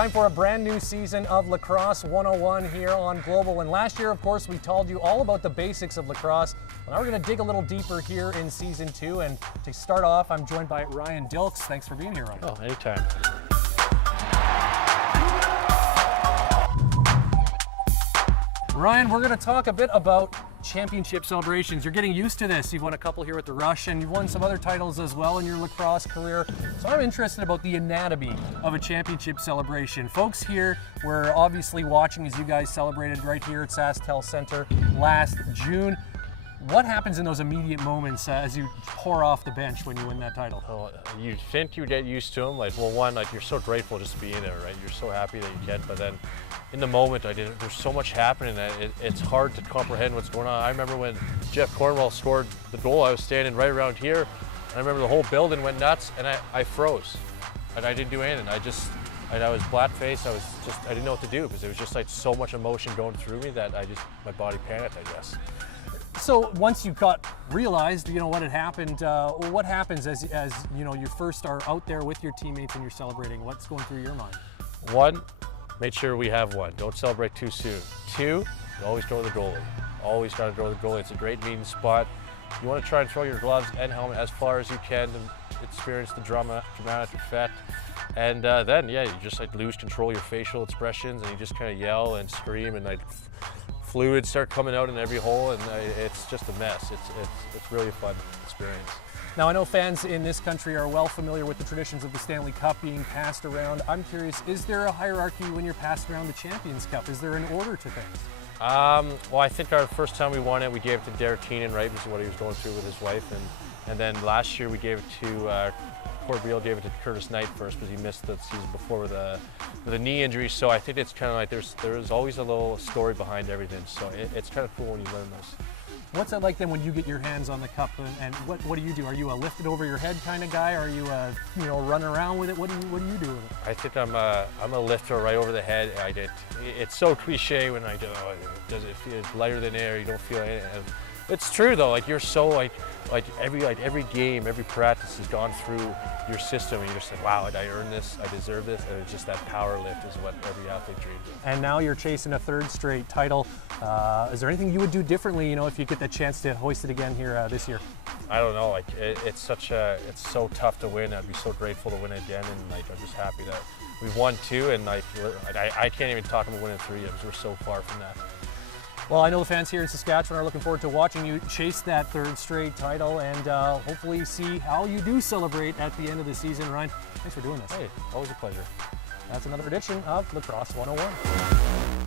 Time for a brand new season of Lacrosse 101 here on Global. And last year, of course, we told you all about the basics of lacrosse. Well, now we're going to dig a little deeper here in season 2. And to start off, I'm joined by Ryan Dilks. Thanks for being here, Ryan. Oh, anytime. Ryan, we're going to talk a bit about championship celebrations. You're getting used to this. You've won a couple here with the Rush, and you've won some other titles as well in your lacrosse career. So I'm interested about the anatomy of a championship celebration. Folks here were obviously watching as you guys celebrated right here at SaskTel Center last June. What happens in those immediate moments as you pour off the bench when you win that title? Well, you think you get used to them. Like, well, one, like you're so grateful just to be in there, right? You're so happy that you can, but then in the moment, there's so much happening that it's hard to comprehend what's going on. I remember when Jeff Cornwell scored the goal, I was standing right around here. I remember the whole building went nuts, and I froze, and I didn't do anything. I was flat-faced. I didn't know what to do because it was just like so much emotion going through me that my body panicked, I guess. So once you realized, what had happened, what happens as you first are out there with your teammates and you're celebrating? What's going through your mind? One, make sure we have one. Don't celebrate too soon. Two, you always throw the goalie. Always got to throw the goalie. It's a great meeting spot. You want to try and throw your gloves and helmet as far as you can to experience the dramatic effect. And then, yeah, you just lose control of your facial expressions and you just kind of yell and scream and fluids start coming out in every hole, and it's just a mess. It's really a fun experience. Now, I know fans in this country are well familiar with the traditions of the Stanley Cup being passed around. I'm curious, is there a hierarchy when you're passed around the Champions Cup? Is there an order to things? Well, I think our first time we won it, we gave it to Derek Keenan, right, because of what he was going through with his wife, and then last year we gave it to Court Beal, gave it to Curtis Knight first because he missed the season before with a knee injury. So I think it's kind of like there's always a little story behind everything. So it's kind of cool when you learn those. What's it like then when you get your hands on the cup, and what do you do? Are you a lift it over your head kind of guy? Are you run around with it? What do you do with it? I think I'm a lifter right over the head. It's so cliche when I do. Does it feel lighter than air? You don't feel anything. It's true though. Like you're so every game, every practice has gone through your system, and you're just like, wow, I earned this, I deserve this, and it's just that power lift is what every athlete dreams of. And now you're chasing a third straight title. Is there anything you would do differently, if you get the chance to hoist it again here this year? I don't know. It's so tough to win. I'd be so grateful to win it again, and I'm just happy that we've won 2, and I can't even talk about winning 3 because we're so far from that. Well, I know the fans here in Saskatchewan are looking forward to watching you chase that third straight title and hopefully see how you do celebrate at the end of the season. Ryan, thanks for doing this. Hey, always a pleasure. That's another edition of Lacrosse 101.